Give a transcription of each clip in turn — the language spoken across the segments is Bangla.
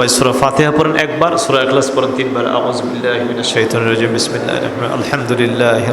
সবাই সুরা ফাতেহা পড়েন একবার, সুরা এখলাস পড়েন তিনবার। আওয়াজ বিল্লাহ শাইতানির রাজিম। রহিম। আলহামদুলিল্লাহি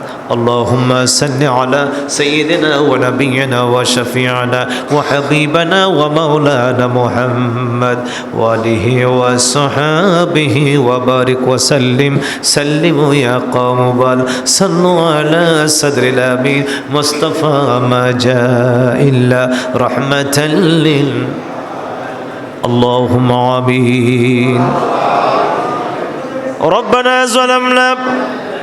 اللهم صل على سيدنا ونبينا وشفيعنا وحبيبنا ومولانا محمد وآله وصحابه وبارك وسلم. سلموا يا قوم بل صلوا على صدر الأمين مصطفى ما جاء إلا رحمة لل اللهم آمين. ربنا ظلمنا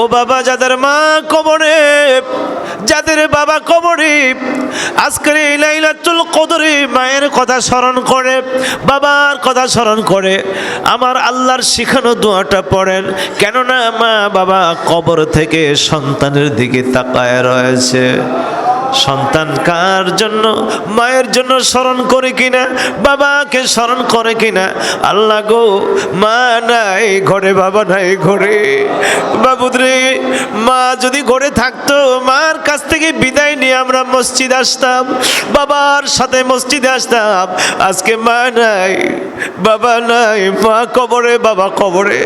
ও বাবা, যাদের মা কবরে, যাদের বাবা কবরে, আজকের এই লাইলাতুল কদরে মায়ের কথা স্মরণ করে, বাবার কথা স্মরণ করে, আমার আল্লাহর শিখানো দোয়াটা পড়েন, কেননা মা বাবা কবর থেকে সন্তানের দিকে তাকায় রয়েছে। সন্তান কার জন্য, মায়ের জন্য স্মরণ করে কিনা, বাবাকে স্মরণ করে কিনা? আল্লাহ গো, মা নাই, ঘরে বাবা নাই, ঘরে। বাবুদরে, মা যদি ঘরে থাকতো, মার কাছ থেকে বিদায় নিয়ে আমরা মসজিদ আসতাম, বাবার সাথে মসজিদে আসতাম। আজকে মা নাই, বাবা নাই, মা কবরে, বাবা কবরে।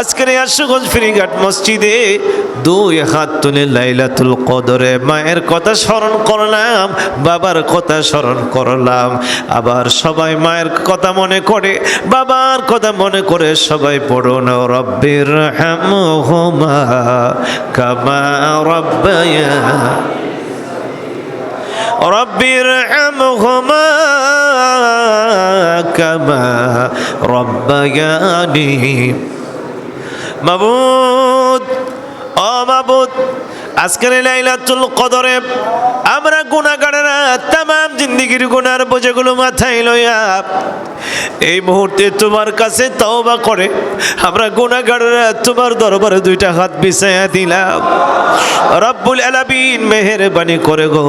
আজকের এই আশুগঞ্জ ফিরিঘাট মসজিদে দুই হাত তুলে লাইলাতুল কদরে মায়ের কথা স্মরণ করলাম, বাবার কথা স্মরণ করলাম। আবার সবাই মায়ের কথা মনে করে, বাবার কথা মনে করে সবাই পড়ুন, রব্বির হামহুমা কামা রব্বায়া রব্বির হামহুমা কামা রব্বায়ানি। মাবুদ ও মাবুদ আজকের লাইলাতুল কদরে আমরা গুণাগারেরা তাম জিন্দিগির গুনার বোঝাগুলো মাথায় লইয়া এই মুহূর্তে তোমার কাছে তওবা করে আমরা গুণাগারেরা তোমার দরবারে দুইটা হাত বিছাইয়া দিলাম। রব্বুল আলামিন মেহেরবানি করে গো,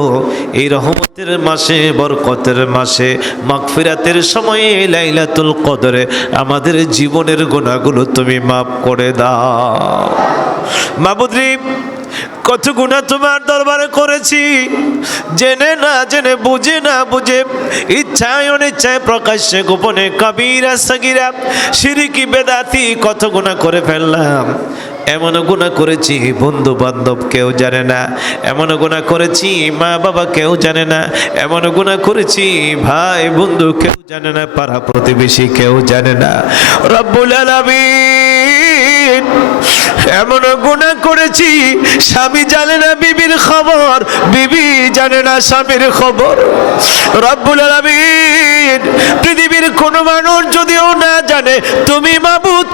এই রহমতের মাসে, বরকতের মাসে, মাগফিরাতের সময়ে লাইলাতুল কদরে আমাদের জীবনের গুণাগুলো তুমি মাফ করে দাও। মাবুদ্রি কত গুণা তোমার দরবারে করেছি। জেনে না, জেনে বুঝে না বুঝে, ইচ্ছায় অনিচ্ছায় প্রকাশ্যে গোপনে কবিরা সগিরা, সিরিকি, বেদাতি, কত গুণা করে ফেললাম। এমন গুণা করেছি বন্ধু বান্ধব কেউ জানে না। এমন গুণা করেছি মা বাবা কেউ জানে না। এমন গুণা করেছি, ভাই, বন্ধু কেউ জানে না। পাড়া প্রতিবেশী কেউ জানে না। রব্বুল আলামিন এমন গুণা করেছি। স্বামী জানে না বিবির খবর বিবি জানে না স্বামীর খবর। রব্বুল আলামিন পৃথিবীর কোন মানুষ যদিও না জানে, তুমি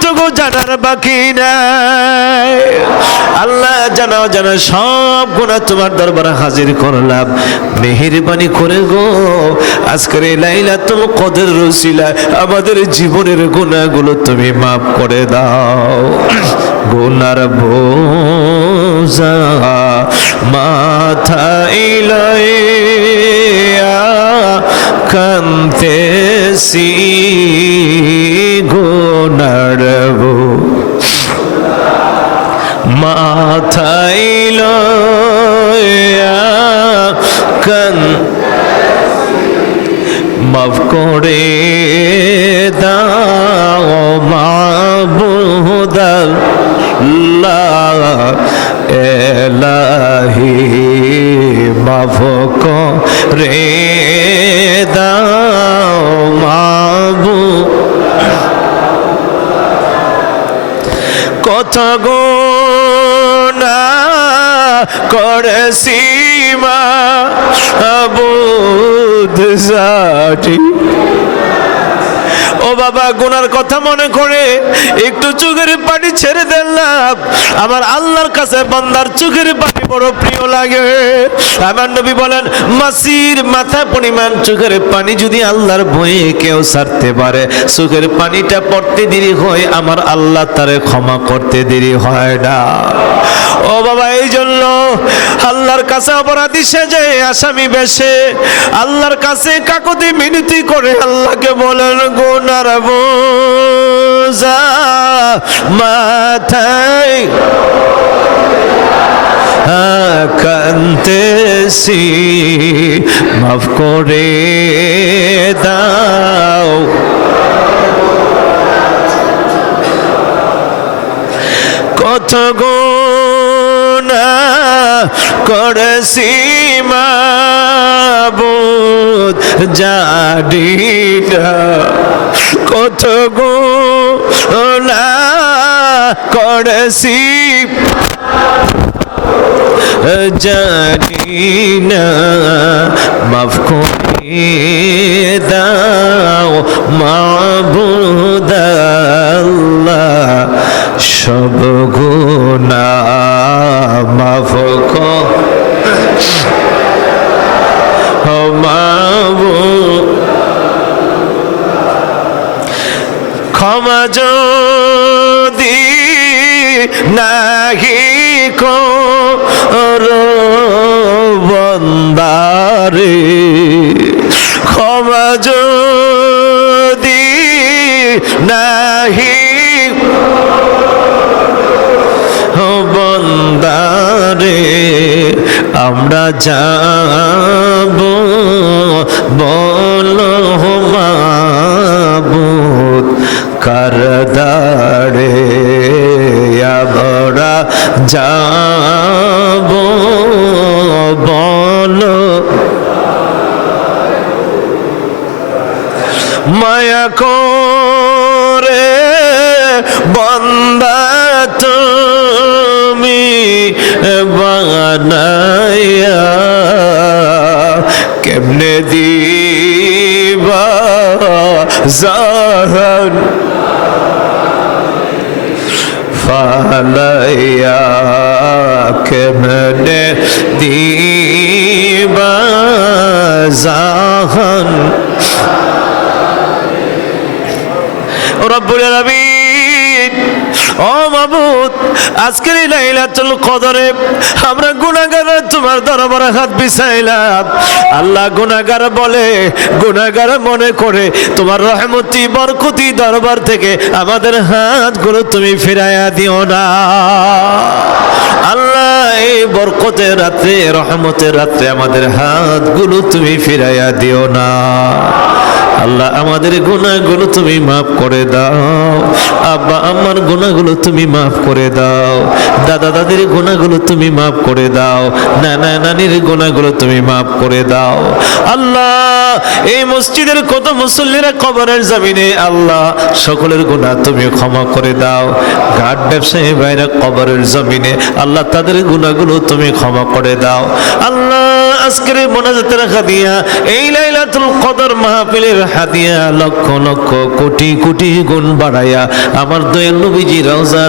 তো জানার বাকি নাই। আল্লাহ জানা জানা, সব গুণা তোমার দরবারে হাজির করলাম। মেহেরবানি করে গো, আজকের এই লাইলাতুল কদর রসিলা আমাদের জীবনের গুণাগুলো তুমি মাফ করে দাও। গুনার বোঝা মাথায় লইয়া কানতেছি গোনাড়ব মাথায় কান মাফ করে দাও মাবুদাল এলাহি মাফ করে দাও মাবু কত গোনা করেছি মা বুধ সাটি ও বাবা, গুনার কথা মনে করে একটু চোখের পানি ছেড়ে দিলাম আমার আল্লাহর কাছে বান্দার চোখের পানি বড় প্রিয় লাগে। আমার নবী বলেন, মাসির মাথা পরিমাণ চোখের পানি যদি আল্লাহর বইয়ে কেউ ছাড়তে পারে, চোখের পানিটা পড়তে দেরি হয় আমার আল্লাহ তারে ক্ষমা করতে দেরি হয় না। ও বাবা এই জন্য আল্লাহর কাছে অপরাধী সেজে আসামি বেশে, আল্লাহর কাছে কাকুতি মিনতি করে আল্লাহকে বলেন, গুনার বোঝা মাথায় কান্তেছি মাফ করে দাও। কত গুণা করেছি মাবুদ না কত গুণা করেছি জানি না মাফ করে দাও মাবুদ যদি নাহি বন্দারে আমরা যাব বল মাবুদ করদারে আমরা যাব। করে বন্দা তুমি বানাইয়া কেমনে দিবা জাহান? ফালাইয়া কেমনে দিবা জাহান? রব্বুল আলামিন। ও মাবুদ, আজকের এই লাইলাতুল কদরে আমরা গুনাহগার তোমার দরবারে হাত বিছাইলাম। আল্লাহ গুনাহগার বলে, গুনাহগার মনে করে তোমার রহমতি, বরকতি দরবার থেকে আমাদের হাতগুলো তুমি ফিরাইয়া দিও না। আল্লাহ এই বরকতের রাত্রে, রহমতের রাত্রে আমাদের হাতগুলো তুমি ফিরাইয়া দিও না। আল্লাহ আমাদের গুণাগুলো তুমি মাফ করে দাও। আব্বা আমার গুণাগুলো তুমি মাফ করে দাও। দাদা, দাদির গুণাগুলো তুমি মাফ করে দাও। নানা, নানির গুণাগুলো তুমি মাফ করে দাও। আল্লাহ, এই মসজিদের কত মুসল্লিরা কবরের জমিনে, আল্লাহ, সকলের গুণা তুমি ক্ষমা করে দাও। ঘাট ব্যবসায়ী ভাইরা কবরের জমিনে, আল্লাহ, তাদের গুণাগুলো তুমি ক্ষমা করে দাও। আল্লাহ আজকের মোনাজাতের হাদিয়া, এই লাইলাতুল কদর মাহফিলের হাদিয়া লক্ষ লক্ষ কোটি কোটি গুণ আমার দয়াল নবীজি রওজা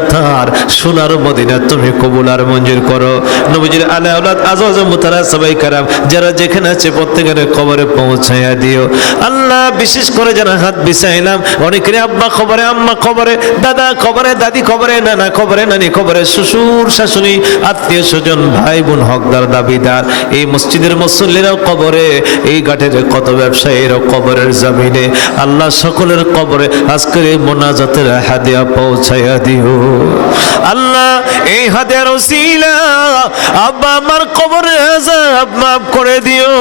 সোনার মদিনা তুমি কবুল আর মঞ্জুর করো। নবীজির আলা আওলাদ আজওয়াজ মুতারা সবাই কারাম, যারা যেখানে আছে প্রত্যেকের কবরে পৌঁছাইয়া দিও। আল্লাহ বিশেষ করে যারা হাত বিছাইলাম অনেকের আব্বা খবরে আম্মা খবরে দাদা খবরে দাদি খবরে নানা খবরে নানি খবরে শ্বশুর শাশুড়ি, আত্মীয় স্বজন, ভাই বোন, হকদার, দাবিদার, এই মসজিদ মসজিদের মুসল্লিরাও কবরে, এই ঘাটের কত ব্যবসায়ীরাও কবরের জমিনে? আল্লাহ সকলের কবরে আজকের এই মোনাজাতের হাদিয়া পৌঁছাইয়া দিও। আল্লাহ, এই হাদিয়ার ওসিলা আব্বা আমার কবরে আজাব মাফ করে দিও।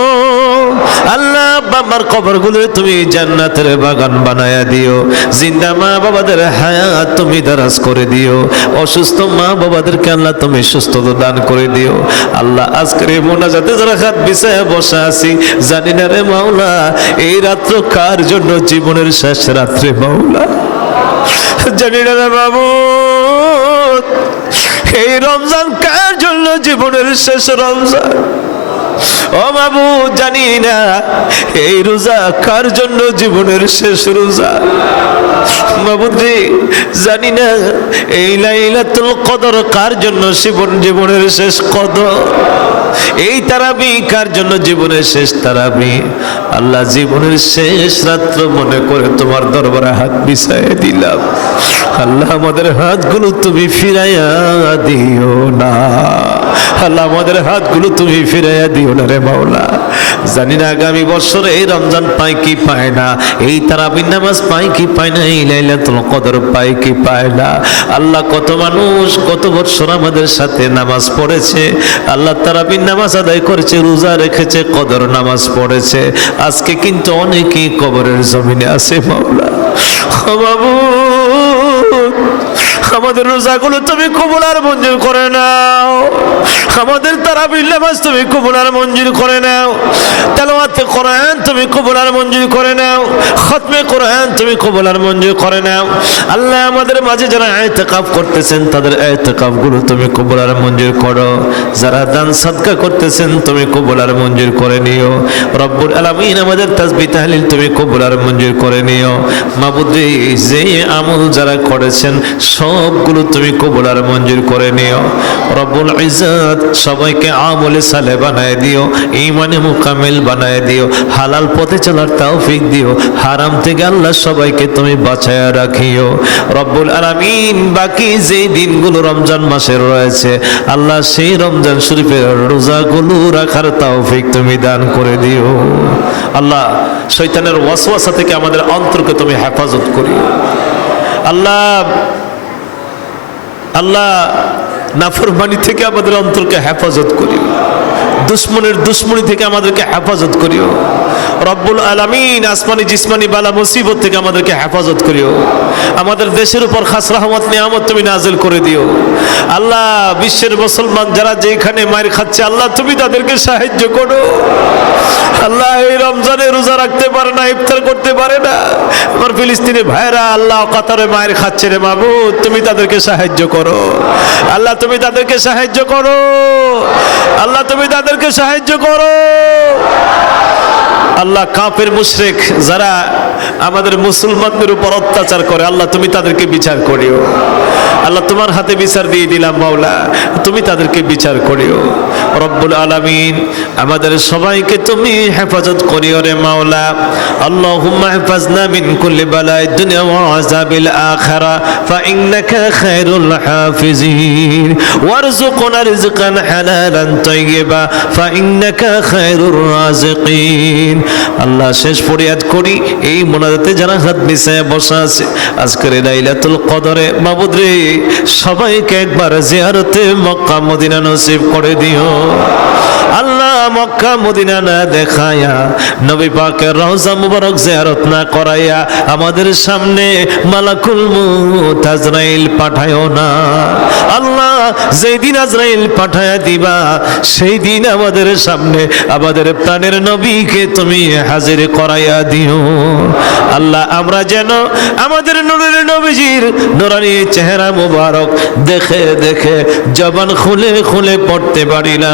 আল্লাহ আব্বা আমার কবরগুলো তুমি জান্নাতের বাগান বানায়া দিও। জিন্দা মা বাবাদের হায়াত তুমি দারাজ করে দিও। অসুস্থ মা বাবাদেরকে আল্লাহ তুমি সুস্থতা দান করে দিও। আল্লাহ আজকের এই মোনাজাতে যারা হাত বিছায় বসা আছি, জানি না রে মাওলা, এই রাত্র কার জন্য জীবনের শেষ রাত্রে মাওলা? জানি না রে বাবু এই রমজান কার জন্য জীবনের শেষ রমজান? ও বাবু, জানি না, এই রোজা কার জন্য জীবনের শেষ রোজা? বাবুজি, জানি না, এই লাইলাতুল কদর কার জন্য জীবন জীবনের শেষ কদর? এই তারাবি কার জন্য জীবনের শেষ তারাবি? আল্লাহ জীবনের শেষ রাত্র মনে করে তোমার দরবারে হাত বিছায় দিলাম। আল্লাহ আমাদের হাতগুলো তুমি ফিরাইয়া দিও না। আল্লাহ আমাদের হাতগুলো তুমি ফিরাইয়া দিও না রে মাওলা। জানি না আগামী বছর এই রমজান পায় কি পায় না, এই তারাবির নামাজ পায় কি পায় না, এই লাইলাতুল কদর পায় কি পায় না। আল্লাহ কত মানুষ কত বছর আমাদের সাথে নামাজ পড়েছে, আল্লাহ তারাবির নামাজ আদায় করেছে, রোজা রেখেছে, কদর নামাজ পড়েছে। আজকে কিন্তু অনেকেই কবরের জমিনে আছে মাওলা। বাবু আমাদের রোজাগুলো তুমি কবুল আর মঞ্জুর করে নাও। আমাদের তারা নামাজ তুমি কবুল আর মঞ্জুর করে নাও। তেলাওয়াতে কোরআন তুমি কবুল আর মঞ্জুর করে নাও। খতমে কোরআন তুমি কবুল আর মঞ্জুর করে নাও। আল্লাহ আমাদের মাঝে যারা এতেকাফ করতেছেন, তাদের এতেকাফগুলো তুমি কবুল আর মঞ্জুর করো। যারা দান সাদকা করতেছেন, তুমি কবুল আর মঞ্জুর করে নিও। রব্বুল আলামিন আমাদের তাসবিহ তাহলিল তুমি কবুল আর মঞ্জুর করে নিও। মাবুদি যে আমল যারা করেছেন সবগুলো তুমি কবুল আর মঞ্জুর করে নিও। রব্বুল ইজ্জত সবাইকে আমলে সালে বানায় দিও ইমানে মুকামিল বানায় দিও, হালাল পথে চলার তৌফিক দিও, হারাম থেকে আল্লাহ সবাইকে তুমি বাঁচায়া রাখিও। রব্বুল আলামিন বাকি যেই দিনগুলো রমজান মাসের রয়েছে, আল্লাহ সেই রমজান শরীফের রোজাগুলো রাখার তৌফিক তুমি দান করে দিও। আল্লাহ শৈতানের ওয়াসওয়াসা থেকে আমাদের অন্তরকে তুমি হেফাজত করিও। আল্লাহ আল্লাহ নাফরবাণী থেকে আমাদের অন্তরকে হেফাজত করিও। দুশ্মনের দুশ্মনী থেকে আমাদেরকে হেফাজত করিও। রব্বুল আলামিন আসমানি জিসমানি বালা মুসিবত থেকে আমাদেরকে হেফাজত করিও। আমাদের দেশের উপর খাস রহমত, নিয়ামত তুমি নাজিল করে দিও। আল্লাহ বিশ্বের মুসলমান যারা যেখানে মায়ের খাচ্ছে, আল্লাহ তুমি তাদেরকে সাহায্য করো। আল্লাহ এই রমজানে রোজা রাখতে পারে না, ইফতার করতে পারে না। আমার ফিলিস্তিনি ভাইরা আল্লাহ কাতারে মায়ের খাচ্ছে রে বাবু তুমি তাদেরকে সাহায্য করো। আল্লাহ তুমি তাদেরকে সাহায্য করো। আল্লাহ তুমি তাদেরকে সাহায্য করো। আল্লাহ কাপের মুশরেক যারা আমাদের মুসলমানদের উপর অত্যাচার করে, আল্লাহ তুমি তাদেরকে বিচার করিও। আল্লাহ তোমার হাতে বিচার দিয়ে দিলাম মাওলা, তুমি তাদেরকে বিচার করিও। রব্বুল আলামিন, আমাদের সবাইকে তুমি হেফাজত করিও রে মাওলা। আল্লাহুম্মা হেফাজনা মিন কুল্লি বালাই দুনিয়া ওয়া আযাবিল আখিরা ফাইন্নাকা খায়রুল হাফিজিন। ওয়ারযুকনা রিজকান হালালান তাইয়্যিবা ফাইন্নাকা খায়রুর রাজিকিন আল্লাহ শেষ ফরিয়াদ করি, এই মোনাজাতে যারা হাত মিশায় বসা আছে, আজকের লাইলাতুল কদরে মাবুদ রে সবাইকে একবার জিয়ারতে মক্কা মদিনা নসিব করে দিও। আল্লাহ মক্কা মদিনা না দেখায়া, নবী পাকের রওজা মুবারক জিয়ারত না করাইয়া আমাদের সামনে মালাকুল মুত আজরাইল পাঠায়ও না। আল্লাহ যেই দিন আজরাইল পাঠায়া দিবা, সেই দিন আমাদের সামনে আমাদের প্রাণের নবীকে তুমি হাজির করাইয়া দিও। আল্লাহ আমরা যেন আমাদের নুরের নবীজির নুরানি চেহারা মুবারক দেখে দেখে জবান খুলে খুলে পড়তে পারি না।